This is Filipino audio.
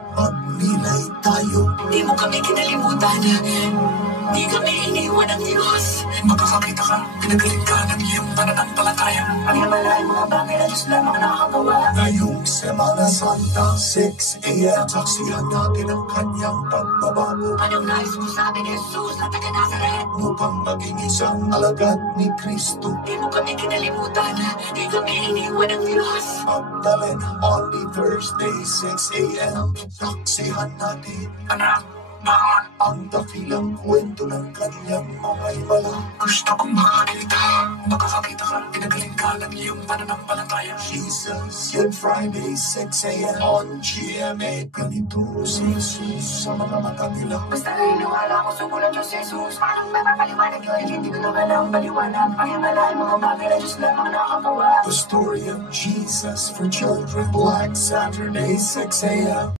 Magnilay tayo. Di mo kami kinalimutan. Di kami iniwan ng Diyos. Magkakakita ka, pinagaling ka ng iyong pananampalataya. Ang namalay mga bagay na Diyos lamang nakakagawa. Ngayong Semana Santa, 6 a.m. Saksihan natin ang kanyang pagbabago. Anong nais mo sabi ni Jesus na taga Nazaret? Upang maging isang alagad ni Kristo. Di mo kami kinalimutan. Di kami iniwan ng Diyos. Magdalena, only Thursday, 6 a.m. Saksihan natin. Anak, bakit? Ang dakilang kwento ng kanyang mga himala. Gusto kong makakita. Makakakita ka, pinagaling ka ng iyong pananampalataya. Jesus, yun Friday, 6 a.m. on GMA. Ganito si Jesus sa mga mata nila. Basta naniniwala ako sa bulan Diyos Jesus. Paano mapapaliwanag yun? Hindi ko naman ang paliwanag. Ang himala ay mga bagay na Diyos lamang nakakagawa. The story of Jesus for children. Black Saturday, 6 a.m.